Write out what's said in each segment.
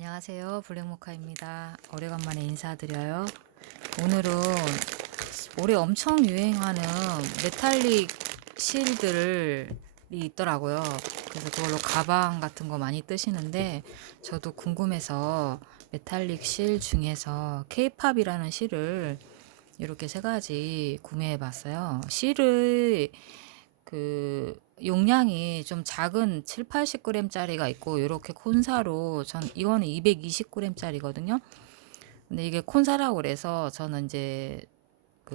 안녕하세요. 블랙모카입니다. 오래간만에 인사드려요. 오늘은 올해 엄청 유행하는 메탈릭 실들이 있더라고요. 그래서 그걸로 가방 같은 거 많이 뜨시는데 저도 궁금해서 메탈릭 실 중에서 케이팝이라는 실을 이렇게 세 가지 구매해 봤어요. 실을 용량이 좀 작은 7, 80g짜리가 있고 이렇게 콘사로 이거는 220g짜리거든요. 근데 이게 콘사라고 그래서 저는 이제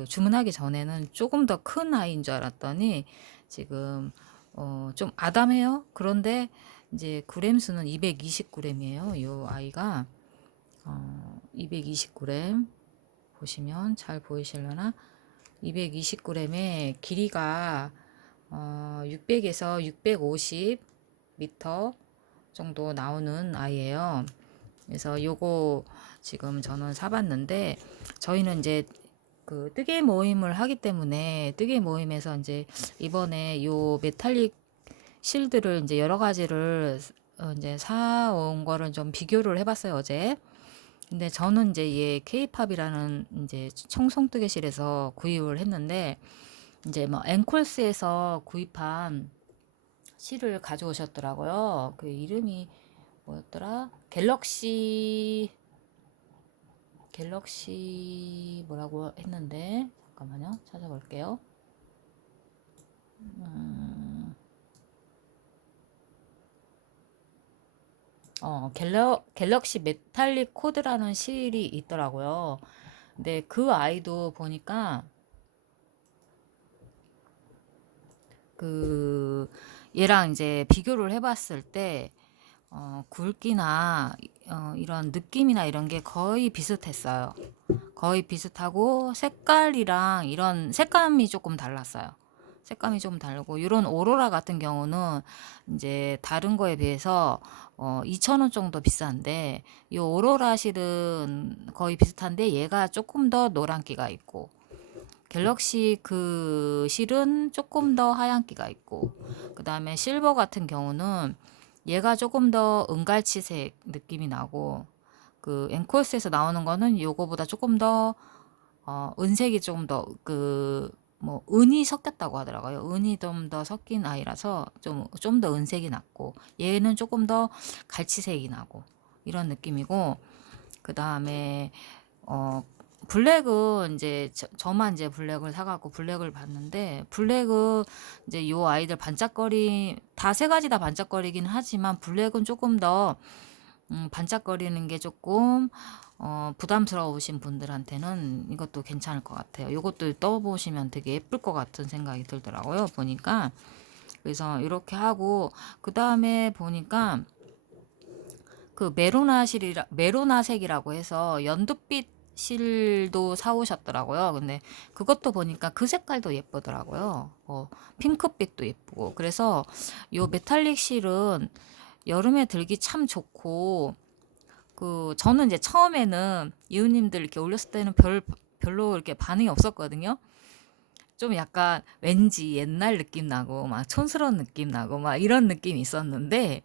주문하기 전에는 조금 더 큰 아이인 줄 알았더니 지금 좀 아담해요. 그런데 이제 그램 수는 220g이에요. 이 아이가 220g 보시면 잘 보이실려나? 220g의 길이가 600에서 650m 정도 나오는 아이예요. 그래서 요거 지금 저는 사봤는데 저희는 이제 뜨개 모임을 하기 때문에 뜨개 모임에서 이제 이번에 요 메탈릭 실들을 이제 여러 가지를 이제 사온 거를 좀 비교를 해봤어요, 어제. 근데 저는 이제 얘 케이팝이라는 이제 청송뜨개실에서 구입을 했는데 이제 뭐 앵콜스에서 구입한 실을 가져오셨더라고요. 그 이름이 뭐였더라? 갤럭시 뭐라고 했는데 잠깐만요. 찾아볼게요. 갤럭시 메탈릭 코드라는 실이 있더라고요. 근데 그 아이도 보니까 그 얘랑 이제 비교를 해봤을 때 굵기나 이런 느낌이나 이런 게 거의 비슷했어요. 거의 비슷하고 색깔이랑 이런 색감이 조금 달랐어요. 색감이 좀 다르고 이런 오로라 같은 경우는 이제 다른 거에 비해서 2,000원 정도 비싼데 이 오로라 실은 거의 비슷한데 얘가 조금 더 노란기가 있고 갤럭시 그 실은 조금 더 하얀기가 있고 그 다음에 실버 같은 경우는 얘가 조금 더 은갈치색 느낌이 나고 그 앵콜스에서 나오는 거는 요거보다 조금 더 은색이 좀 더 뭐 은이 섞였다고 하더라고요. 은이 좀 더 섞인 아이라서 좀 더 은색이 났고 얘는 조금 더 갈치색이 나고 이런 느낌이고 그 다음에 어 블랙은 이제 저만 이제 블랙을 사갖고 블랙을 봤는데 블랙은 이제 요 아이들 반짝거리 다 세 가지 다 반짝거리긴 하지만 블랙은 조금 더 반짝거리는 게 조금 부담스러우신 분들한테는 이것도 괜찮을 것 같아요. 이것도 떠보시면 되게 예쁠 것 같은 생각이 들더라고요. 보니까 그래서 이렇게 하고 그 다음에 보니까 그 메로나색이라고 해서 연두빛 실도 사오셨더라고요. 근데 그것도 보니까 그 색깔도 예쁘더라고요. 핑크빛도 예쁘고. 그래서 요 메탈릭 실은 여름에 들기 참 좋고, 저는 이제 처음에는 이웃님들 이렇게 올렸을 때는 별로 이렇게 반응이 없었거든요. 좀 약간 왠지 옛날 느낌 나고, 막 촌스러운 느낌 나고, 막 이런 느낌이 있었는데,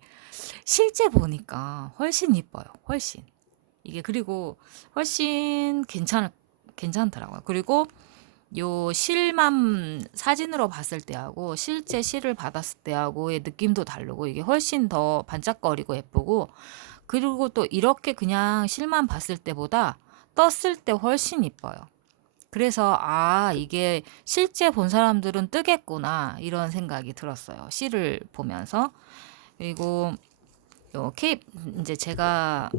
실제 보니까 훨씬 이뻐요. 훨씬. 이게 그리고 훨씬 괜찮더라고요. 그리고 요 실만 사진으로 봤을 때하고 실제 실을 받았을 때하고의 느낌도 다르고 이게 훨씬 더 반짝거리고 예쁘고 그리고 또 이렇게 그냥 실만 봤을 때보다 떴을 때 훨씬 이뻐요. 그래서 이게 실제 본 사람들은 뜨겠구나 이런 생각이 들었어요. 실을 보면서. 그리고 이제 제가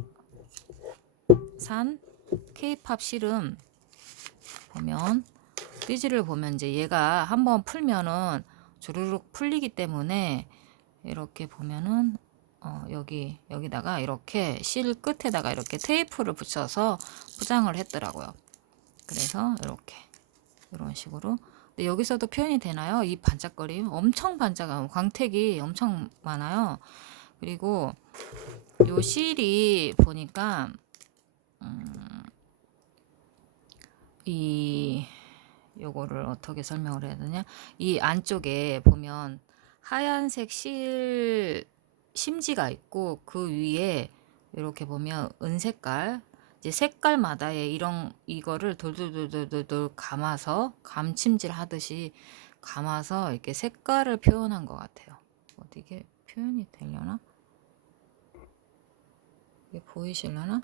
산 케이팝 실은 보면 띠지를 보면 이제 얘가 한번 풀면은 주르륵 풀리기 때문에 이렇게 보면은 여기다가 이렇게 실 끝에다가 이렇게 테이프를 붙여서 포장을 했더라고요. 그래서 이렇게 이런 식으로. 근데 여기서도 표현이 되나요? 이 반짝거림 엄청 반짝한 광택이 엄청 많아요. 그리고 요 실이 보니까 이 요거를 어떻게 설명을 해야 되냐? 이 안쪽에 보면 하얀색 실 심지가 있고 그 위에 이렇게 보면 은색깔, 이제 색깔마다의 이런 이거를 돌돌돌돌돌 감아서 감침질 하듯이 감아서 이렇게 색깔을 표현한 것 같아요. 어떻게 표현이 되려나? 이게 보이실려나?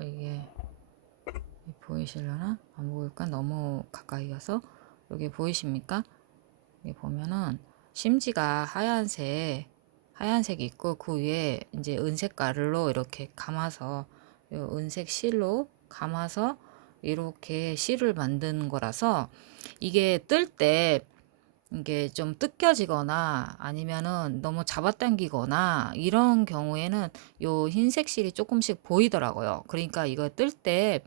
이게 보이실려나? 안 보일까? 너무 가까이 가서 여기 보이십니까? 여기 보면은 심지가 하얀색이 있고 그 위에 이제 은색 가루로 이렇게 감아서 요 은색 실로 감아서 이렇게 실을 만든 거라서 이게 뜰 때 이게 좀 뜯겨지거나 아니면은 너무 잡아당기거나 이런 경우에는 요 흰색 실이 조금씩 보이더라고요. 그러니까 이거 뜰 때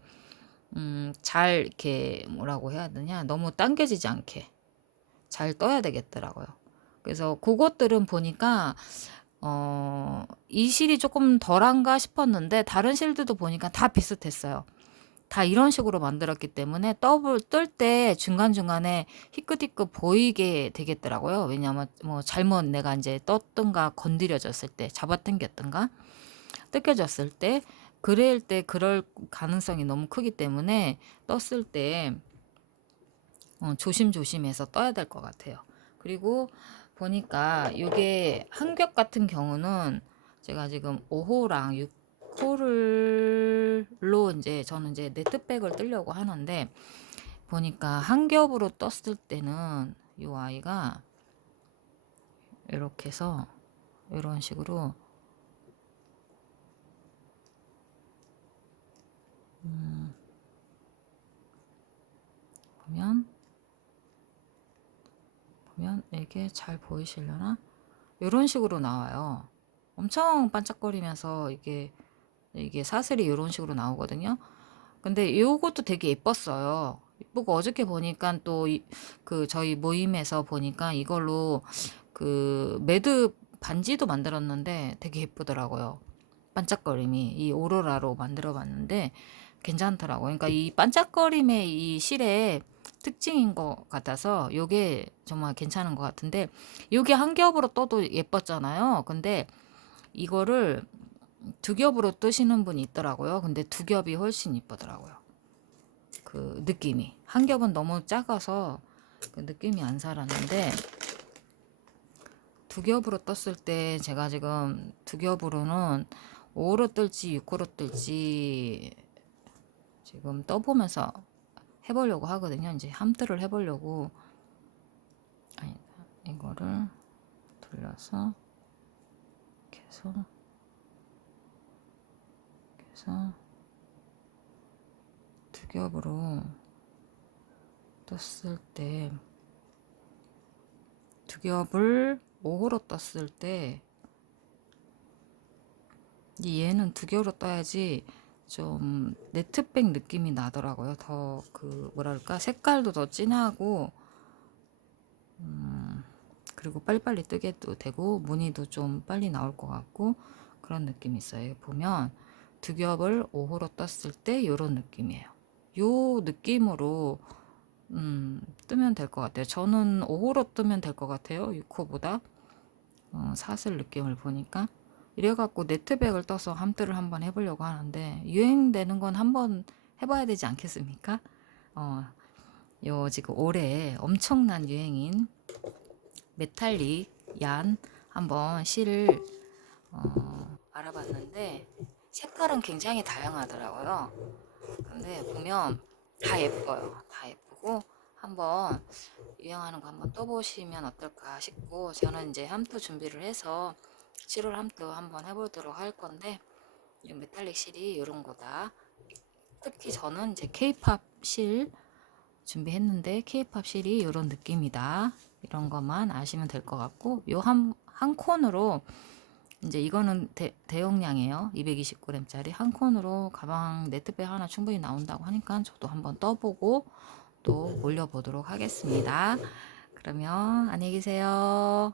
잘 이렇게 뭐라고 해야 되냐, 너무 당겨지지 않게 잘 떠야 되겠더라고요. 그래서 그것들은 보니까 이 실이 조금 덜한가 싶었는데 다른 실들도 보니까 다 비슷했어요. 다 이런 식으로 만들었기 때문에 더블 뜰 때 중간중간에 희끗희끗 보이게 되겠더라고요. 왜냐하면 뭐 잘못 내가 이제 떴든가 건드려졌을 때 잡아당겼든가 뜯겨졌을 때 그럴 때 그럴 가능성이 너무 크기 때문에 떴을 때 조심조심해서 떠야 될 것 같아요. 그리고 보니까 이게 한 겹 같은 경우는 제가 지금 5호랑 6호를로 이제 저는 이제 네트백을 뜨려고 하는데 보니까 한 겹으로 떴을 때는 이 아이가 이렇게 해서 이런 식으로 보면 이게 잘 보이시려나? 이런 식으로 나와요. 엄청 반짝거리면서 이게 사슬이 이런 식으로 나오거든요. 근데 이것도 되게 예뻤어요. 예쁘고 어저께 보니까 또 그 저희 모임에서 보니까 이걸로 그 매드 반지도 만들었는데 되게 예쁘더라고요. 반짝거림이 이 오로라로 만들어 봤는데 괜찮더라고요. 그러니까 이 반짝거림의 이 실의 특징인 것 같아서 요게 정말 괜찮은 것 같은데 요게 한 겹으로 떠도 예뻤잖아요. 근데 이거를 두 겹으로 뜨시는 분이 있더라고요. 근데 두 겹이 훨씬 이쁘더라고요. 그 느낌이 한 겹은 너무 작아서 그 느낌이 안 살았는데 두 겹으로 떴을 때 제가 지금 두 겹으로는 5호로 뜰지 6호로 뜰지 지금 떠보면서 해보려고 하거든요. 이제 함뜨를 해보려고. 아니, 이거를 돌려서 계속 두 겹으로 떴을 때 두 겹을 5호로 떴을 때 얘는 두 겹으로 떠야지 좀 네트백 느낌이 나더라고요. 더 그 뭐랄까 색깔도 더 진하고 그리고 빨리빨리 뜨게도 되고 무늬도 좀 빨리 나올 것 같고 그런 느낌이 있어요. 보면 두 겹을 5호로 떴을 때 이런 느낌이에요. 요 느낌으로 뜨면 될 것 같아요. 저는 5호로 뜨면 될 것 같아요. 6호보다 사슬 느낌을 보니까 이래갖고 네트백을 떠서 함뜨를 한번 해보려고 하는데 유행되는 건 한번 해봐야 되지 않겠습니까? 요 지금 올해 엄청난 유행인 메탈릭 얀 한번 실을 알아봤는데 색깔은 굉장히 다양하더라고요. 근데 보면 다 예뻐요. 다 예쁘고 한번 유행하는 거 한번 떠보시면 어떨까 싶고 저는 이제 함투 준비를 해서 7월 함투 한번 해보도록 할 건데 이 메탈릭 실이 이런 거다. 특히 저는 이제 케이팝 실 준비했는데 케이팝 실이 이런 느낌이다. 이런 것만 아시면 될 것 같고 요 한 콘으로 이제 이거는 대용량이에요. 229g짜리 한 콘으로 가방 네트백 하나 충분히 나온다고 하니까 저도 한번 떠보고 또 올려보도록 하겠습니다. 그러면 안녕히 계세요.